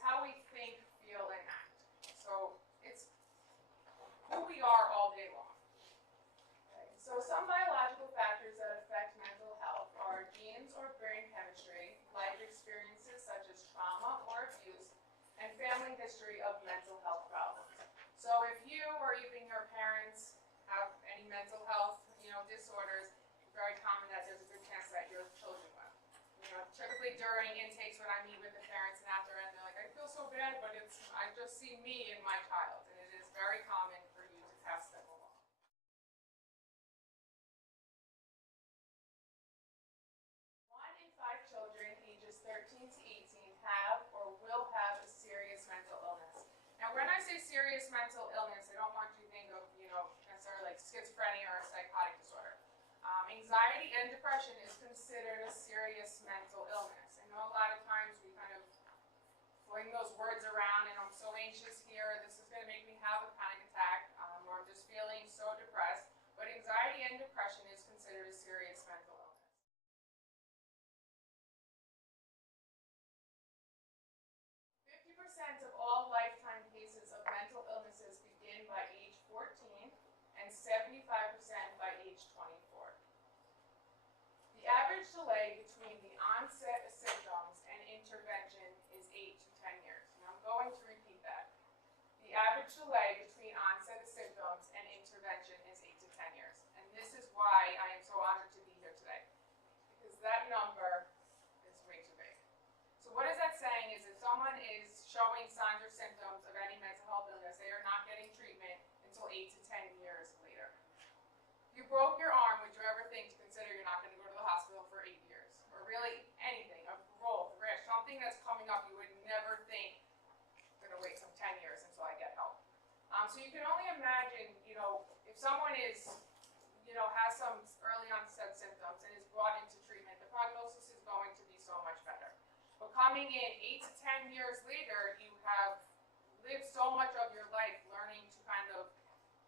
it's how we think, feel, and act. So it's who we are all day long. Okay. So some biological factors that affect mental health are genes or brain chemistry, life experiences such as trauma or abuse, and family history of mental health problems. So if you or even your parents have any mental health, disorders, it's very common that there's a good chance that your children will. Typically during intakes when I meet with the parents and after, and they're like, I feel so bad, but I just see me and my child, and it is very common for you to pass them along. 1 in 5 children ages 13 to 18 have or will have a serious mental illness. Now, when I say serious mental illness, I don't want you to think of, necessarily like schizophrenia or a psychotic disorder. Anxiety and depression is considered a serious mental illness. I know a lot of times we kind of fling those words around, and I'm so anxious here, this is going to make me have a panic attack, or I'm just feeling so depressed. But anxiety and depression is considered a serious mental illness. 50% of all lifetime cases of mental illnesses begin by age 14 and 75% by age 24. The average delay between the onset of symptoms and intervention is 8 to 10 years. And I'm going to repeat that. The average delay between onset of symptoms and intervention is 8 to 10 years. And this is why I am so honored to be here today, because that number is way too big. So what is that saying is if someone is showing signs or symptoms of any mental health illness, they are not getting treatment until 8 to 10 years later. If you broke your arm, would you ever think to consider you're not going to go to the hospital for 8 years? Or really anything, a growth, a rash, something that's coming up, you would never think, I'm going to wait some 10 years until I get help. So you can only imagine, if someone is, has some early onset symptoms and is brought into treatment, the prognosis is going to be so much better. But coming in 8 to 10 years later, you have lived so much of your life learning to kind of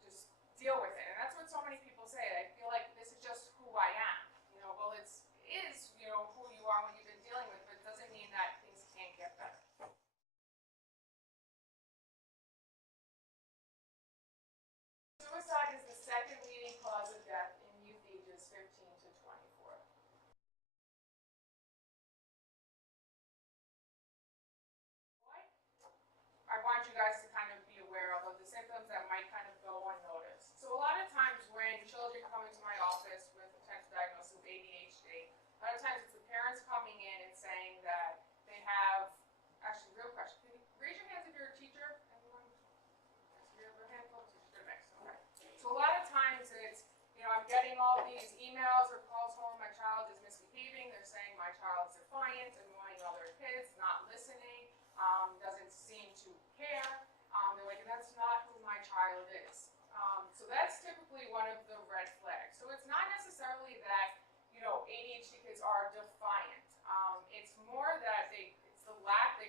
just deal with it. And that's what so many people say. I feel like this is just who I am. Well, it is, who you are when you've been dealing with it, but it doesn't mean that things can't get better. Suicide is the second leading cause of death in youth ages 15 to 24. I want you guys to kind of be aware of the symptoms that might kind of go unnoticed. So a lot of times when children come into my office with a potential diagnosis of ADHD, a lot of times it's the parents coming in and saying that they have, actually, real question, can you raise your hands if you're a teacher? Anyone? Yes, your handful of teachers, good mix, okay. So a lot of times it's, I'm getting all these emails or calls home, my child is misbehaving, they're saying my child's defiant, annoying other kids, not listening, doesn't seem to care. They're like, that's not who my child is. So that's typically one of the red flags. So it's not necessarily that, ADHD kids are defiant. It's more that they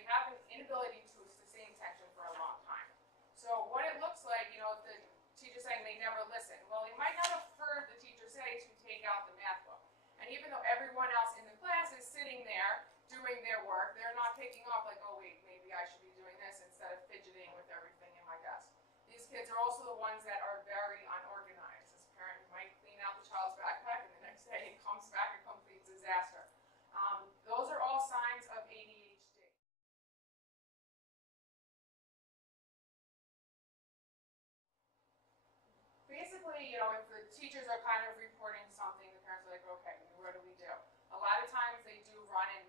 have an inability to sustain attention for a long time. So what it looks like, if the teacher's saying they never listen, well, they might not have heard the teacher say to take out the math book. And even though everyone else in the class is sitting there doing their work, they're not picking up like, oh wait, maybe I should be doing this instead of fidgeting with everything in my desk. These kids are also the ones that are very unorganized. As a parent, you might clean out the child's backpack and the next day it comes back a complete disaster. Those are all signs of ADHD. Basically, if the teachers are kind of reporting something, the parents are like, okay, what do we do? A lot of times they do run in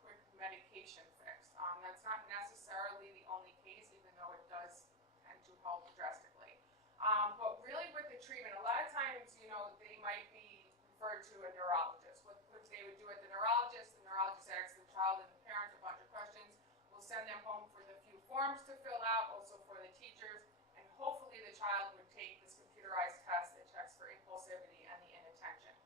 quick medication fix. That's not necessarily the only case, even though it does tend to help drastically. But really with the treatment, a lot of times, they might be referred to a neurologist. What they would do at the neurologist asks the child and the parent a bunch of questions. We'll send them home for the few forms to fill out, also for the teachers, and hopefully the child would take this computerized test that checks for impulsivity and the inattention.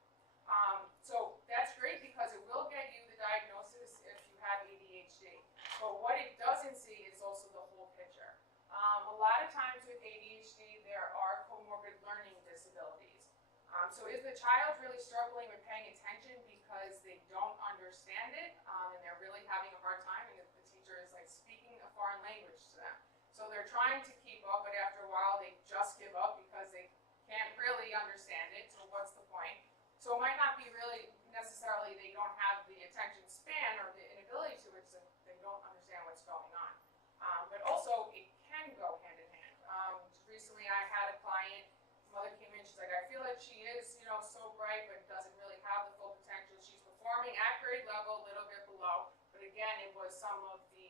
So that's great because it will get you the diagnosis if you have ADHD. But what it doesn't see is also the whole picture. A lot of times with ADHD, there are comorbid learning disabilities. So is the child really struggling with paying attention because they don't understand it and they're really having a hard time, and if the teacher is like speaking a foreign language to them. So they're trying to keep up, but after a while they just give up because they can't really understand it, so what's the point? So it might not be really necessarily they don't have the attention span or the inability to, it's that they don't understand what's going on. But also it can go hand in hand. Recently I had a client, mother came in, she's like, I feel like she is, so bright, but doesn't really have the full potential. She's performing at grade level, a little bit below, but again, it was some of the,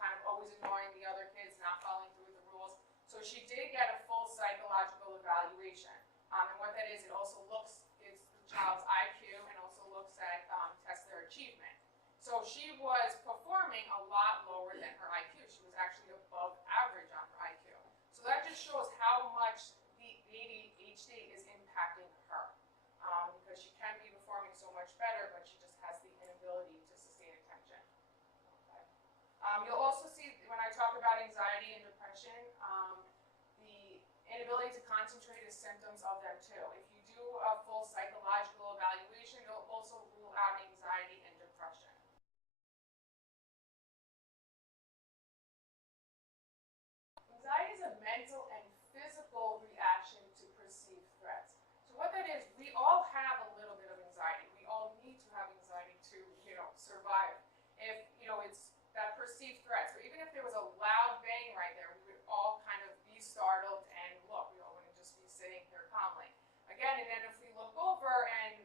kind of always ignoring the other kids, not following through with the rules. So she did get a full psychological evaluation. And what that is, it also gives the child's IQ and also looks at, tests their achievement. So she was performing a lot lower than her IQ. She was actually above average on her IQ. So that just shows how much the ADHD is impacting her. Because she can be performing so much better, but she just has the inability to sustain attention. Okay. You'll also see, when I talk about anxiety and depression, the inability to concentrate is symptoms of them too. If you do a full psychological evaluation, it'll also rule out anxiety and depression. Anxiety is a mental and physical reaction to perceived threats. So what that is, we all have a little bit of anxiety. We all need to have anxiety to, survive. If, it's that perceived threat. So even if there was a loud bang right there, we would all kind of be startled and look, we all wouldn't just be sitting here calmly. Again, and then if we look over and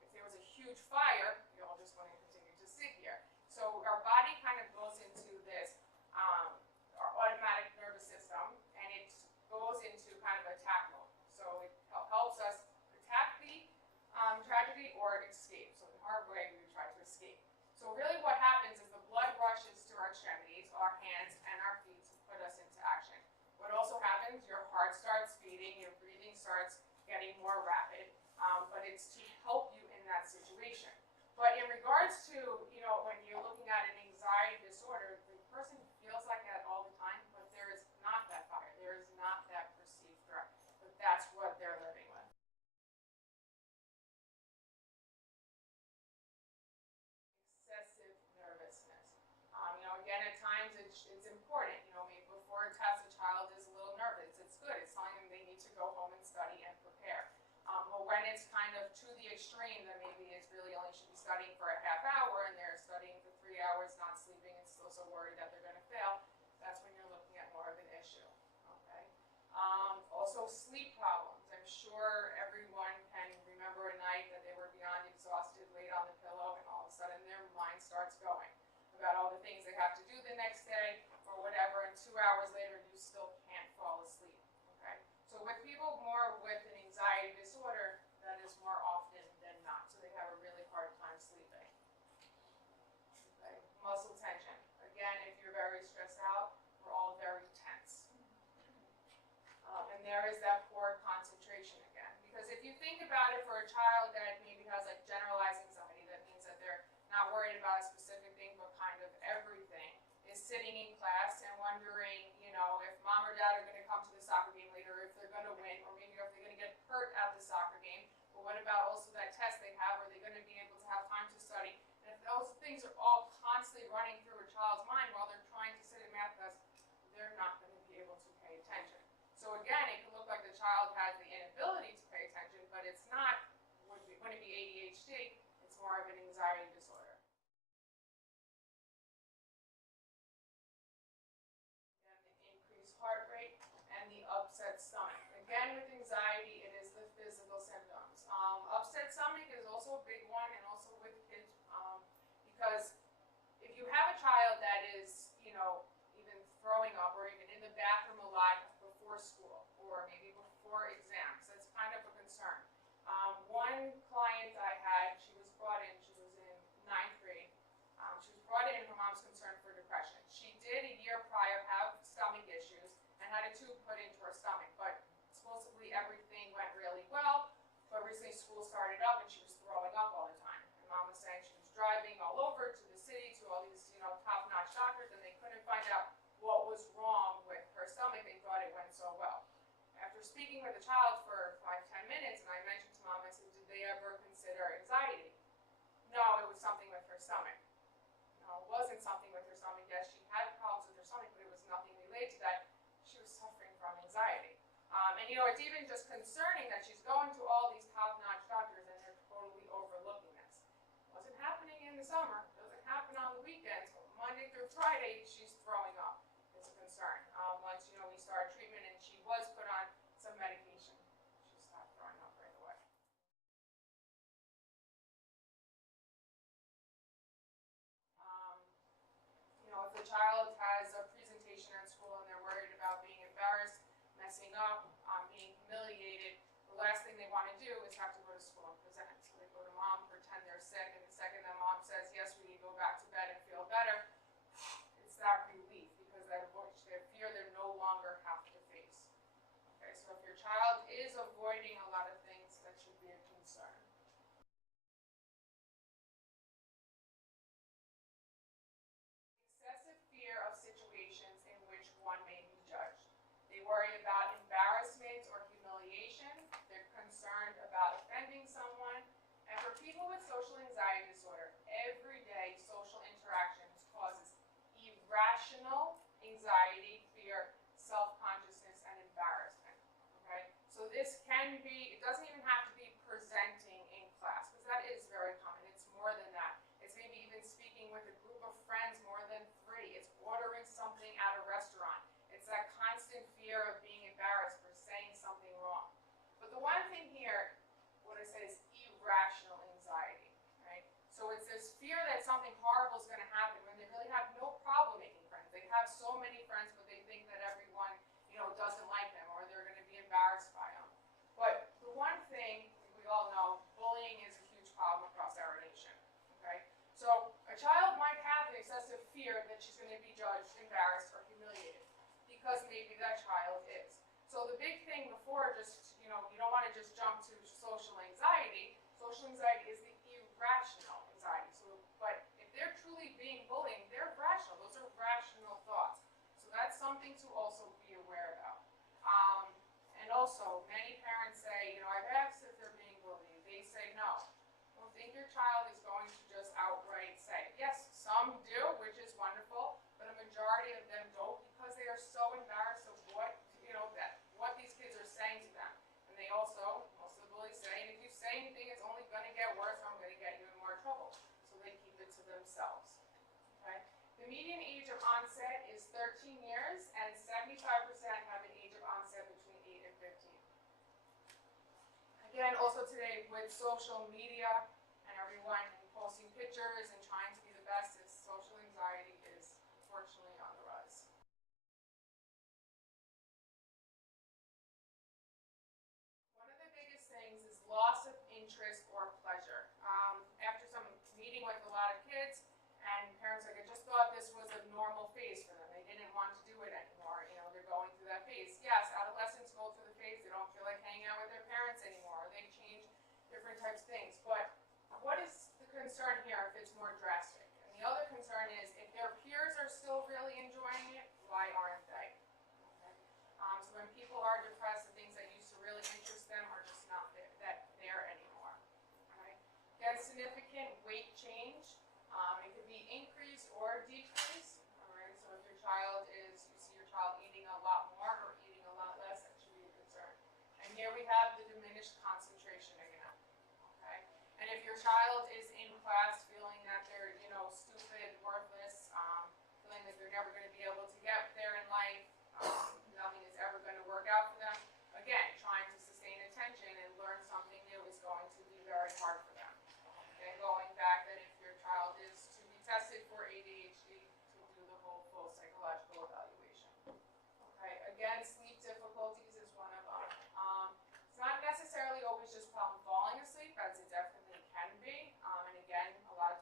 if there was a huge fire, we all just want to continue to sit here. So our body kind of goes into this, our automatic nervous system, and it goes into kind of attack mode. So it helps us attack the tragedy or escape. So in our way, we would try to escape. So really what happens is the blood rushes to our extremities, our hands, and our feet to put us into action. What also happens, your heart starts beating, your breathing starts getting more rapid, but it's to help you in that situation. But in regards to, when you're looking at an anxiety disorder, the person feels like that all the time, but there is not that fire, there is not that perceived threat, but that's what they're living with. Excessive nervousness. Again, at times it's important, maybe before a test a child is a little nervous. It's good, it's telling them they need to go home and study and prepare. But when it's kind of to the extreme, that maybe it's really only should be studying for a half hour and they're studying for 3 hours, not sleeping, and still so worried that they're going to fail, that's when you're looking at more of an issue. Okay. Also sleep problems. I'm sure everyone can remember a night that they were beyond exhausted, laid on the pillow, and all of a sudden their mind starts going about all the things they have to do the next day or whatever, and 2 hours later you still can't fall asleep. Okay. So with people more with an anxiety disorder, that is more often than not. So they have a really hard time sleeping. Okay. Muscle tension. Again, if you're very stressed out, we're all very tense. And there is that poor concentration again. Because if you think about it, for a child that maybe has like generalized anxiety, that means that they're not worried about a specific thing, but kind of everything, is sitting in class and wondering, if mom or dad are going to come to the soccer game later, if they're going to win, or maybe if they're going to get hurt at the soccer game. But what about also that test they have? Are they going to be able to have time to study? And if those things are all constantly running through a child's mind while they're trying to sit in math class, they're not going to be able to pay attention. So again, it can look like the child has the inability to pay attention, but it's not, wouldn't it be ADHD? It's more of an anxiety disorder. Heart rate and the upset stomach. Again, with anxiety, it is the physical symptoms. Upset stomach is also a big one, and also with kids, because if you have a child that is, even throwing up or even in the bathroom a lot before school or maybe before exams, that's kind of a concern. One client I had, she was brought in, she was in 9th grade. She was brought in, her mom's concerned for depression. She did a year prior have stomach issues and had a tube put into her stomach, but supposedly everything went really well, but recently school started up and she was throwing up all the time. And mom was saying she was driving all over to the city to all these, top-notch doctors, and they couldn't find out what was wrong with her stomach. They thought it went so well. After speaking with the child for 5-10 minutes, and I mentioned to mom, I said, did they ever consider anxiety? No, it was something with her stomach. No, it wasn't something with her stomach. Yes, she had it's even just concerning that she's going to all these top-notch doctors and they're totally overlooking this. It wasn't happening in the summer. It doesn't happen on the weekends. But Monday through Friday, she's throwing up. It's a concern. Once, we started treatment and she was put on some medication, she stopped throwing up right away. If the child has a presentation at school and they're worried about being embarrassed, messing up, being humiliated, the last thing they want to do is have to go to school and present. So they go to mom, pretend they're sick, and the second that mom says, yes, we need to go back to bed and feel better, it's that relief because that their fear they no longer have to face. Okay, so if your child is avoiding a lot of things, that should be a concern. Excessive fear of situations in which one may be judged. They worry about embarrassment or humiliation. They're concerned about offending someone. And for people with social anxiety disorder, everyday social interactions causes irrational anxiety, fear, self-consciousness, and embarrassment. Okay? So this can be, it doesn't even have to be presenting in class, because that is very common. It's more than that. It's maybe even speaking with a group of friends more than 3. It's ordering something at a restaurant. It's that constant fear of being embarrassed for saying something wrong. But the one thing here, what I say is irrational anxiety, right? So it's this fear that something horrible is going to happen when they really have no problem making friends. They have so many friends, but they think that everyone, doesn't like them or they're going to be embarrassed by them. But the one thing we all know, bullying is a huge problem across our nation, okay? So a child might have an excessive fear that she's going to be judged, embarrassed, or humiliated because maybe that child is. So the big thing before just, you don't want to just jump to social anxiety. Social anxiety is the irrational anxiety. But if they're truly being bullied, they're rational. Those are rational thoughts. So that's something to also be aware about. And also, many parents say, I've asked if they're being bullied. They say no. Don't think your child is going to just outright say. Yes, some do, which is wonderful, but a majority of them don't because they are so embarrassed of what these kids are saying to them. And they also, most of the bullies say, and if you say anything, it's only going to get worse, or I'm going to get you in more trouble. So they keep it to themselves. Okay? The median age of onset is 13 years, and 75% have an age of onset between 8 and 15. Again, also today with social media and everyone posting pictures and trying to be the best, social anxiety is unfortunately on the rise. One of the biggest things is loss of interest or pleasure. After some meeting with a lot of kids, and parents are like, I just thought this was a normal phase for them. They didn't want to do it anymore. They're going through that phase. Yes, adolescents go through the phase. They don't feel like hanging out with their parents anymore. They change different types of things. But what is the concern here if it's more drastic? And the other concern is if their peers are still really enjoying it, why aren't they? Okay. So when people are depressed, the things that used to really interest them are just not there anymore. Okay. Again, significant weight change. It could be increase or decrease. All right. So if your child you see your child eating a lot more or eating a lot less, that should be a concern. And here we have the diminished concentration again. Okay. And if your child is in class feeling that they're, stupid, worthless, feeling that they're never going to be able to get there in life, nothing is ever going to work out for them, again, trying to sustain attention and learn something new is going to be very hard for them. Okay. Going back that if your child is to be tested for ADHD, to do the whole full psychological evaluation. Okay. Again, sleep difficulties is one of them. It's not necessarily always just problem falling asleep, as it definitely can be. And again, a lot of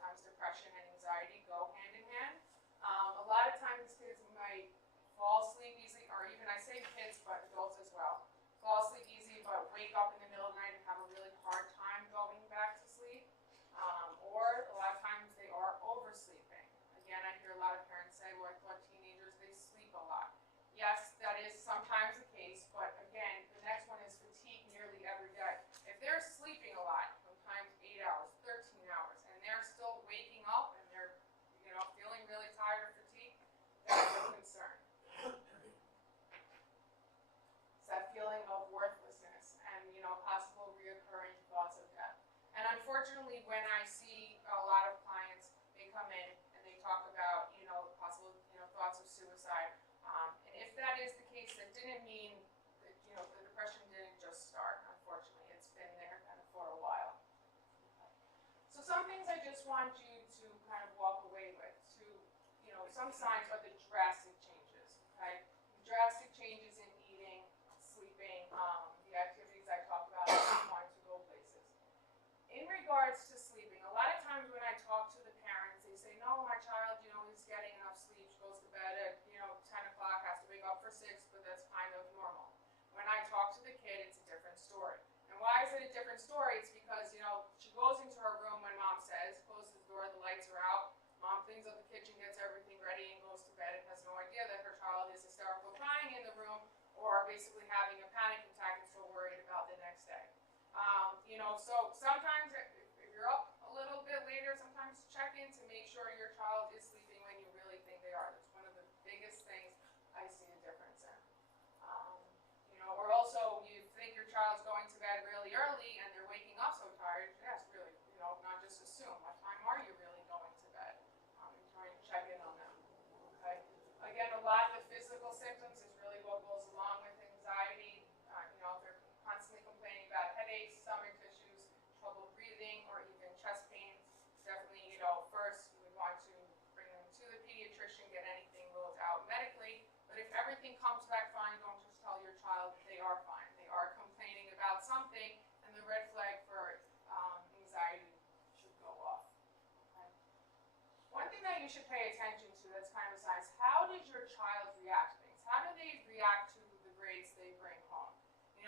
some things I just want you to kind of walk away with. Some signs are the drastic changes, okay? Drastic changes in eating, sleeping, the activities I talked about, wanting to go places. In regards to sleeping, a lot of times when I talk to the parents, they say, no, my child, is getting enough sleep. She goes to bed at, 10 o'clock, has to wake up for 6, but that's kind of normal. When I talk to the kid, it's a different story. And why is it a different story? It's because, she goes into her room when mom says, closes the door, the lights are out. Mom cleans up the kitchen, gets everything ready, and goes to bed and has no idea that her child is hysterical crying in the room or basically having a panic attack and so worried about the next day. So sometimes if you're up a little bit later, sometimes check in to make sure your child is sleeping when you really think they are. That's one of the biggest things I see a difference in. Or also you think your child's going to bed really early and they're waking up so tired. Yes, really, not just assume. What time are you really going to bed? And try and check in on them. Okay. Again, a lot of the physical symptoms is really what goes along with anxiety. If they're constantly complaining about headaches, stomach issues, trouble breathing, or even chest pains, definitely, first you would want to bring them to the pediatrician, get anything ruled out medically. But if everything comes back fine, don't just tell your child they are fine. They are complaining about something, and the red flag for anxiety should go off. Okay? One thing that you should pay attention to that's kind of a sign is how does your child react to things? How do they react to the grades they bring home?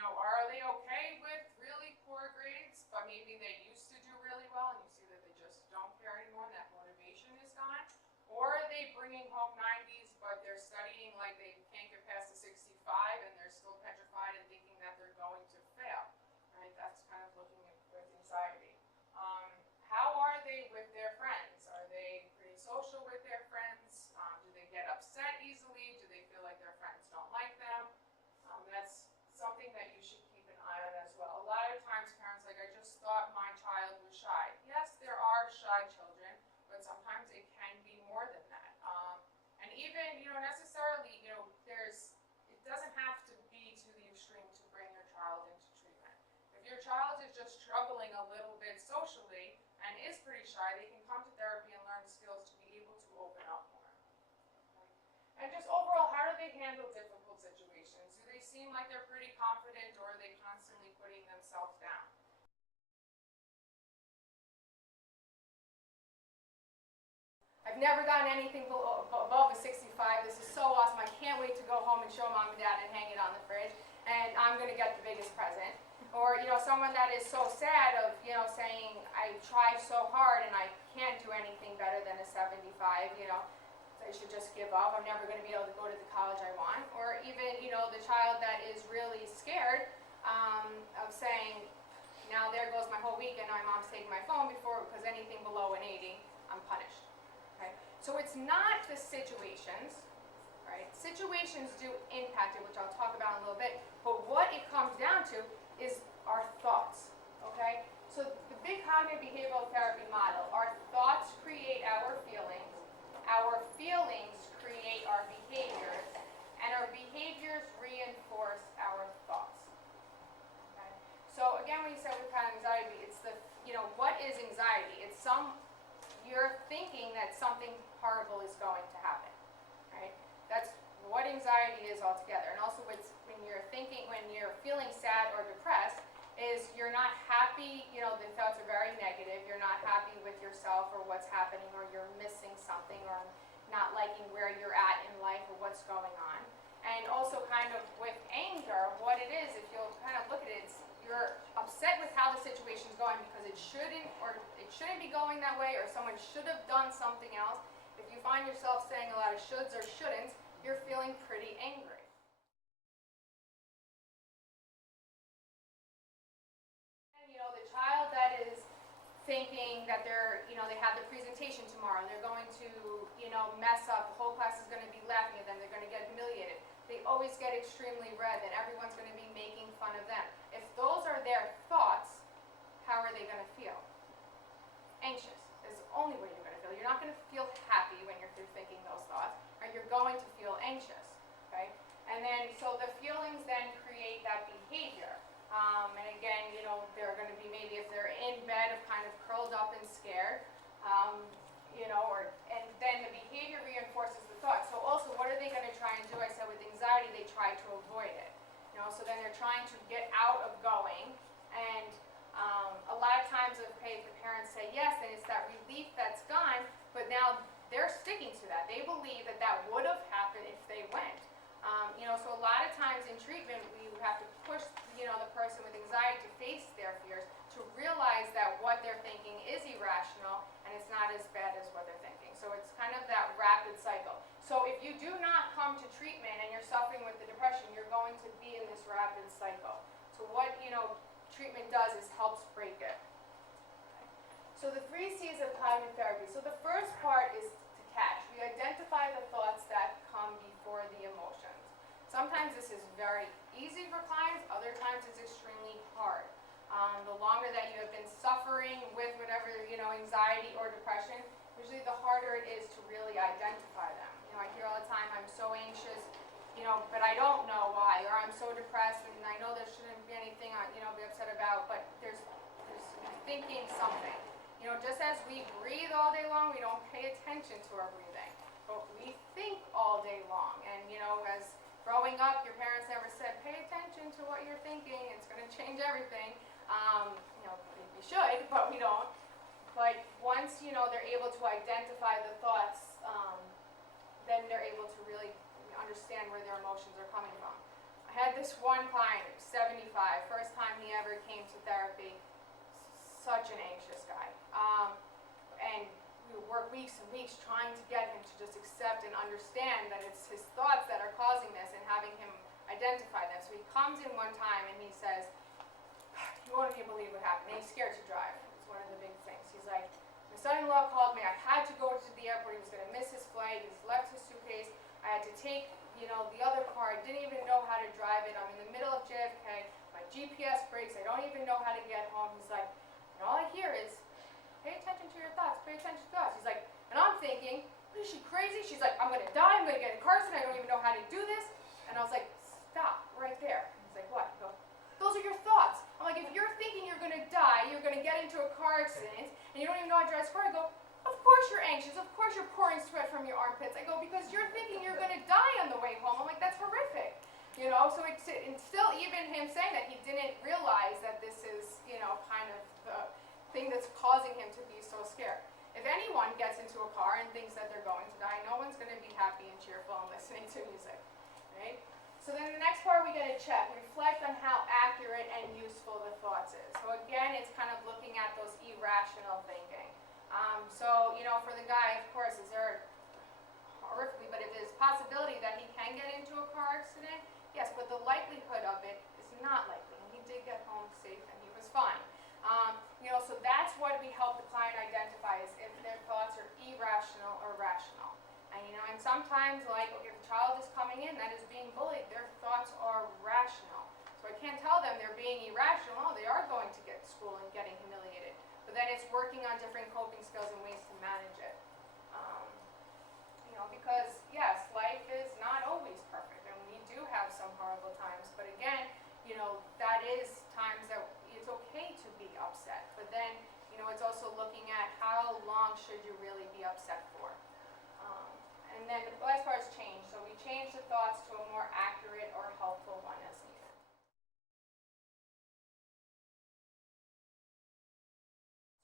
Are they okay with really poor grades, but maybe they used to do really well and you see that they just don't care anymore and that motivation is gone? Or are they bringing home 90s, but they're studying like they can't get past the 65 and they're still petrified and thinking that they're going to fail, right? That's kind of looking at with anxiety. How are they with their friends? Are they pretty social with their friends? Do they get upset easily? Do they feel like their friends don't like them? That's something that you should keep an eye on as well. A lot of times parents like, I just thought my child was shy. Yes, there are shy children, but sometimes it can be more than that. And even, necessarily, it doesn't have to be to the extreme to bring your child into treatment. If your child is just struggling a little bit socially and is pretty shy, they can come to therapy and learn skills to be able to open up more. Okay? And just overall, how do they handle difficult situations? Do they seem like they're pretty confident, or are they constantly putting themselves down? I've never gotten anything above a 65. This is so awesome. I can't wait to go home and show mom and dad and hang it on the fridge. And I'm going to get the biggest present. Or, someone that is so sad of, saying, I tried so hard and I can't do anything better than a 75, I should just give up. I'm never going to be able to go to the college I want. Or even, the child that is really scared of saying, now there goes my whole weekend, my mom's taking my phone because anything below an 80, I'm punished. Okay? So it's not the situations, right? Situations do impact it, which I'll talk about in a little bit, but what it comes down to is our thoughts, okay? So the big cognitive behavioral therapy model, our thoughts create our feelings create our behaviors, and our behaviors reinforce our thoughts. Okay? So again, when you say with kind of anxiety, it's what is anxiety? It's you're thinking that something horrible is going to happen, right? That's what anxiety is altogether. And also when you're feeling sad or depressed, is you're not happy, the thoughts are very negative, you're not happy with yourself or what's happening, or you're missing something, or not liking where you're at in life or what's going on. And also kind of with anger, what it is, if you'll kind of look at it, you're upset with how the situation's going because it shouldn't be going that way, or someone should have done something else. If you find yourself saying a lot of shoulds or shouldn'ts, you're feeling pretty angry. And the child that is thinking that they have the presentation tomorrow, they're going to, mess up, the whole class is going to be laughing at them, they're going to get humiliated. They always get extremely red, and everyone's going to be making fun of them. If those are their thoughts, how are they going to feel? Anxious is the only way you're going to feel. You're not going to feel happy when you're thinking those thoughts, right? You're going to feel anxious, okay? And then, so the feelings then create that behavior. And again, they're going to be, maybe if they're in bed, of kind of curled up and scared, and then the behavior reinforces the thought. So also, what are they going to try and do? I said with anxiety, they try to avoid it. So then they're trying to get out of going, and a lot of times if the parents say yes, then it's that relief that's gone, but now they're sticking to that. They believe that that would have happened if they went. So a lot of times in treatment, we have to push, the person with anxiety to face their fears, to realize that what they're thinking is irrational and it's not as bad as what they're thinking. So it's kind of that rapid cycle. So if you do not come to treatment and you're suffering with the depression, you're going to be in this rapid cycle. So what, treatment does is helps break it. Okay. So the 3 C's of cognitive therapy. So the first part is to catch. We identify the thoughts that come before the emotions. Sometimes this is very easy for clients, other times it's extremely hard. The longer that you have been suffering with whatever, anxiety or depression, usually the harder it is to really identify them. I hear all the time, I'm so anxious, but I don't know why, or I'm so depressed and I know there shouldn't be anything be upset about, but there's thinking something. Just as we breathe all day long, we don't pay attention to our breathing, but we think all day long. And as growing up, your parents never said, pay attention to what you're thinking, it's going to change everything. We should, but we don't. But once, they're able to identify the thoughts, then they're able to really understand where their emotions are coming from. I had this one client, 75, first time he ever came to therapy, such an anxious guy. And we worked weeks and weeks trying to get him to just accept and understand that it's his thoughts that are causing this and having him identify them. So he comes in one time and he says, you won't even believe what happened. And he's scared to drive. It's one of the big things. He's like, my son-in-law called me. I had to go to the airport. He was going to miss his flight. He's left his suitcase. I had to take, the other car. I didn't even know how to drive it. I'm in the middle of JFK. My GPS breaks. I don't even know how to get home. He's like, and all I hear is, pay attention to your thoughts. Pay attention to thoughts. He's like, and I'm thinking, what is she, crazy? She's like, I'm going to die. I'm going to get in a car accident. I don't even know how to do this. And I was like, stop right there. He's like, what? I go, those are your thoughts. I'm like, if you're thinking you're going to die, you're going to get into a car accident, and you don't even know how to drive this car, I go, of course you're anxious. Of course you're pouring sweat from your armpits. I go, because you're thinking you're going to die on the way home. I'm like, that's horrific. So it's still even him saying that, he didn't realize that this is, kind of the thing that's causing him to be so scared. If anyone gets into a car and thinks that they're going to die, no one's going to be happy and cheerful and listening to music, right? So then the next part we got to check, reflect on how accurate and useful the thoughts is. So again, it's kind of looking at those irrational thinking. For the guy, of course, is there horrifically, but if there's possibility that he can get into a car accident, yes, but the likelihood of it is not likely. And he did get home safe and he was fine. So that's what we help the client identify, is if their thoughts are irrational or rational. And sometimes, like, if a child is coming in that is being bullied, their thoughts are rational. So I can't tell them they're being irrational. Oh, they are going to get to school and getting humiliated. But then it's working on different coping skills and ways to manage it. Because, yes, life is not always perfect, and we do have some horrible times. But again, that is times that it's okay to be upset. But then, it's also looking at how long should you really be upset for. And then the last part is change. So we change the thoughts to a more accurate or helpful one as needed.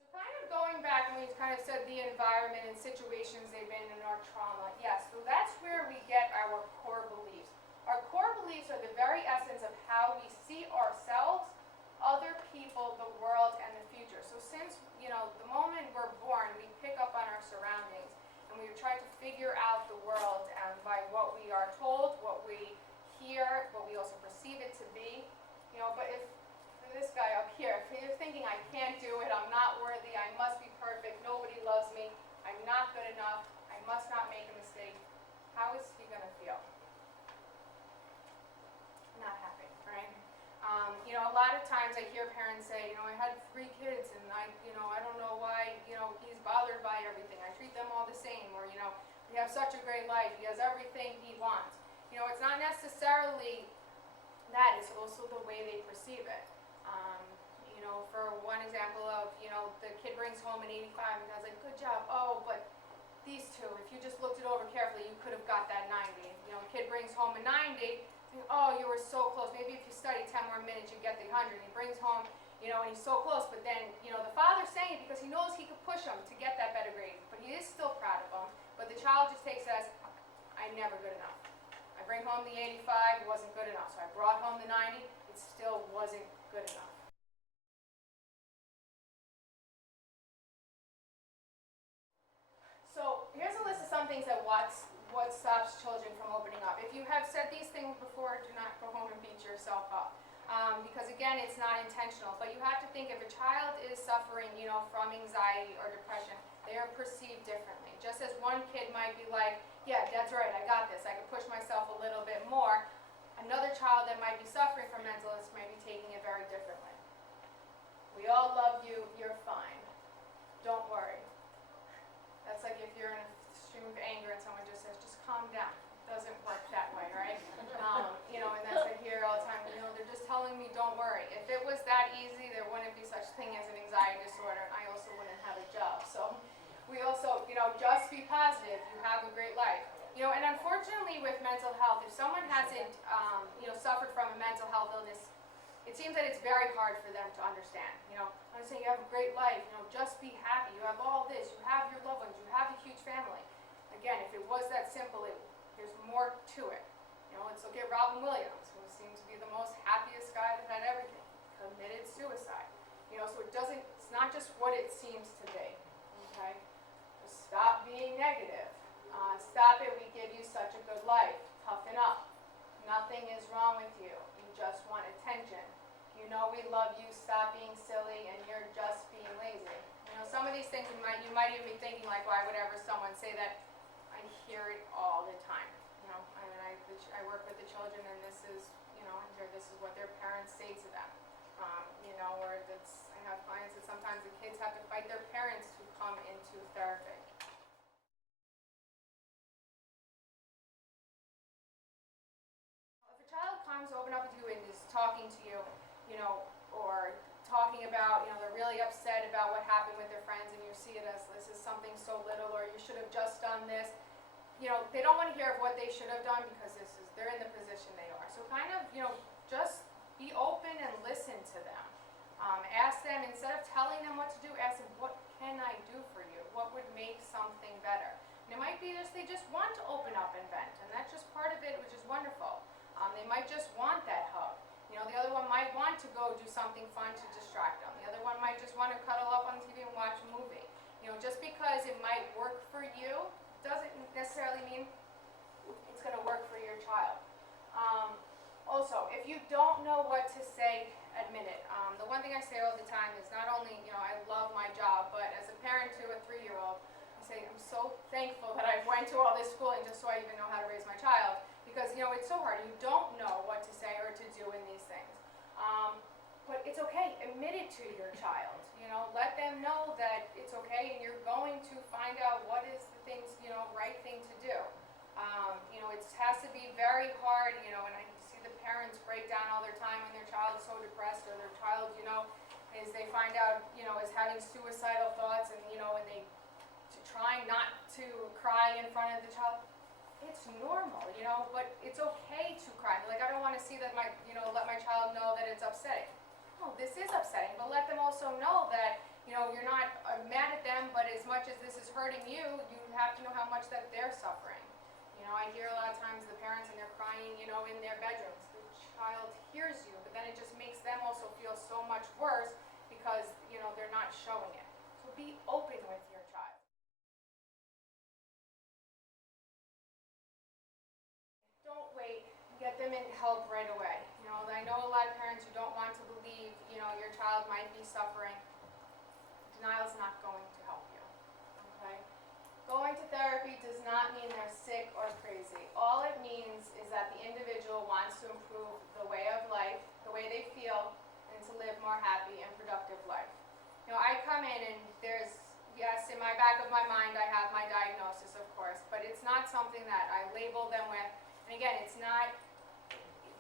So kind of going back, and we kind of said the environment and situations they've been in, our trauma. Yes, so that's where we get our core beliefs. Our core beliefs are the very essence of how we see ourselves, other people, the world, and the future. So since, the moment we're born, we pick up on our surroundings. And we try to figure out the world by what we are told, what we hear, what we also perceive it to be. But if for this guy up here, if you're thinking, I can't do it, I'm not worthy, I must be perfect, nobody loves me, I'm not good enough, I must not make a mistake, how is he going to feel? Not happy, right? A lot of times I hear parents say, I had 3 kids and I don't know why, he's bothered by everything. I treat them all the same, or, we have such a great life. He has everything he wants. It's not necessarily that, it's also the way they perceive it. Um, for one example of, the kid brings home an 85 and I was like, good job. Oh, but these two, if you just looked it over carefully, you could have got that 90. Kid brings home a 90, oh, you were so close. Maybe if you study 10 more minutes, you get the 100. He brings home, and he's so close, but then, the father's saying it because he knows he could push him to get that better grade, but he is still proud of him. But the child just takes it as, I'm never good enough. I bring home the 85, it wasn't good enough. So I brought home the 90, it still wasn't good enough. So here's a list of some things that what stops children from opening up. If you have said these things before, do not go home and beat yourself up. Because again, it's not intentional. But you have to think if a child is suffering, from anxiety or depression, they are perceived differently. Just as one kid might be like, yeah, that's right, I got this, I can push myself a little bit more. Another child that might be suffering from mental illness might be taking it very differently. We all love you, you're fine. Don't worry. That's like if you're in a stream of anger and someone just says, just calm down. It doesn't work that way, right? And that's I hear all the time, they're just telling me don't worry. If it was that easy, there wouldn't be such thing as an anxiety disorder, and I also wouldn't have a job. So we also, just be positive. You have a great life. And unfortunately with mental health, if someone hasn't, suffered from a mental health illness, it seems that it's very hard for them to understand. I'm saying you have a great life, just be happy. You have all this, you have your loved ones, you have a huge family. Again, if it was that simple, there's more to it. Let's look at Robin Williams, who seemed to be the most happiest guy that had everything, committed suicide. So it's not just what it seems to be, okay? Just stop being negative. Stop it, we give you such a good life. Toughen up. Nothing is wrong with you. You just want attention. We love you, stop being silly, and you're just being lazy. Some of these things you might even be thinking like, why would ever someone say that? I hear it all the time. I work with the children, and this is, I hear this is what their parents say to them. Or I have clients that sometimes the kids have to fight their parents to come into therapy. If a child comes open up with you and is talking to you, or talking about, they're really upset about what happened with their friends, and you see it as this is something so little, or you should have just done this. They don't want to hear of what they should have done because they're in the position they are. So kind of, just be open and listen to them. Ask them, instead of telling them what to do, ask them, what can I do for you? What would make something better? And it might be they just want to open up and vent, and that's just part of it, which is wonderful. They might just want that hug. The other one might want to go do something fun to distract them. The other one might just want to cuddle up on TV and watch a movie. Just because it might work for you doesn't necessarily mean it's going to work for your child. Also, if you don't know what to say, admit it. The one thing I say all the time is not only, I love my job, but as a parent to a 3-year-old, I say I'm so thankful that I went to all this schooling just so I even know how to raise my child. Because, it's so hard. You don't know what to say or to do in these things. But it's okay. Admit it to your child. Let them know that it's okay, and you're going to find out what is the things, right thing to do. It has to be very hard, and I see the parents break down all their time when their child is so depressed, or their child, is they find out, is having suicidal thoughts, and, and they trying not to cry in front of the child. It's normal, but it's okay to cry. Like, I don't want to see that let my child know that it's upsetting. No, this is upsetting, but let them also know that, you're not mad at them, but as much as this is hurting you, you have to know how much that they're suffering. I hear a lot of times the parents, and they're crying, in their bedrooms. The child hears you, but then it just makes them also feel so much worse because, they're not showing it. So be open with your child. Don't wait. Get them in help right away. I know a lot of parents who don't want to believe, your child might be suffering. Denial's not going to help you, okay? Going to therapy does not mean they're sick or crazy. All it means is that the individual wants to improve the way of life, the way they feel, and to live more happy and productive life. I come in and yes, in my back of my mind I have my diagnosis, of course, but it's not something that I label them with. And again, it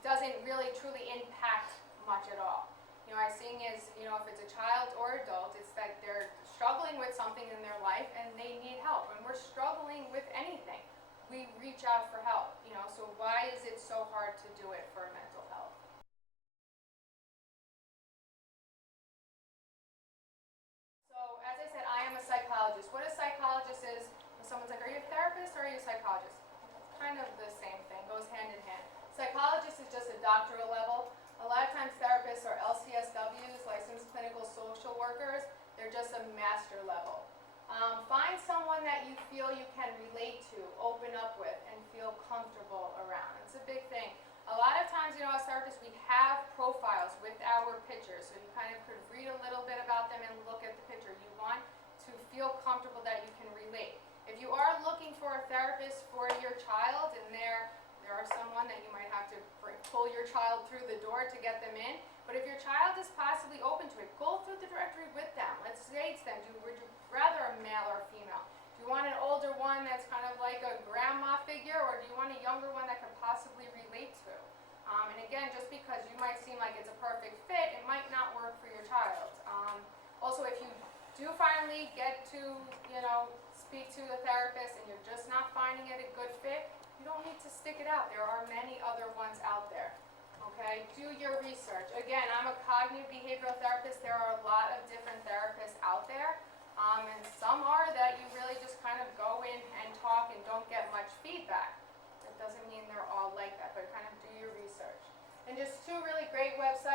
doesn't really truly impact much at all. You know, our seeing is, you know, if it's a child or adult, it's that they're struggling with something in their life and they need help. When we're struggling with anything, we reach out for help, you know, so why is it so hard to do it for mental health? So, as I said, I am a psychologist. What a psychologist is, when someone's like, are you a therapist or are you a psychologist? It's kind of the same thing, goes hand in hand. Psychologist is just a doctoral level. A lot of times therapists are LCSWs, licensed clinical social workers. They're just a master level. Find someone that you feel you can relate to, open up with, and feel comfortable around. It's a big thing. A lot of times, you know, as therapists, we have profiles with our pictures, so you kind of could read a little bit about them and look at the picture. You want to feel comfortable that you can relate. If you are looking for a therapist for your child, and there are someone that you might have to pull your child through the door to get them in, but if your child is possibly open to it, go through the directory with them. Let's say to them, would you rather a male or a female? Do you want an older one that's kind of like a grandma figure, or do you want a younger one that could possibly relate to? And again, just because you might seem like it's a perfect fit, it might not work for your child. Also, if you do finally get to, you know, speak to a therapist and you're just not finding it a good fit, you don't need to stick it out. There are many other ones out there. Okay, do your research. Again, I'm a cognitive behavioral therapist. There are a lot of different therapists out there. And some are that you really just kind of go in and talk and don't get much feedback. It doesn't mean they're all like that, but kind of do your research. And just two really great websites.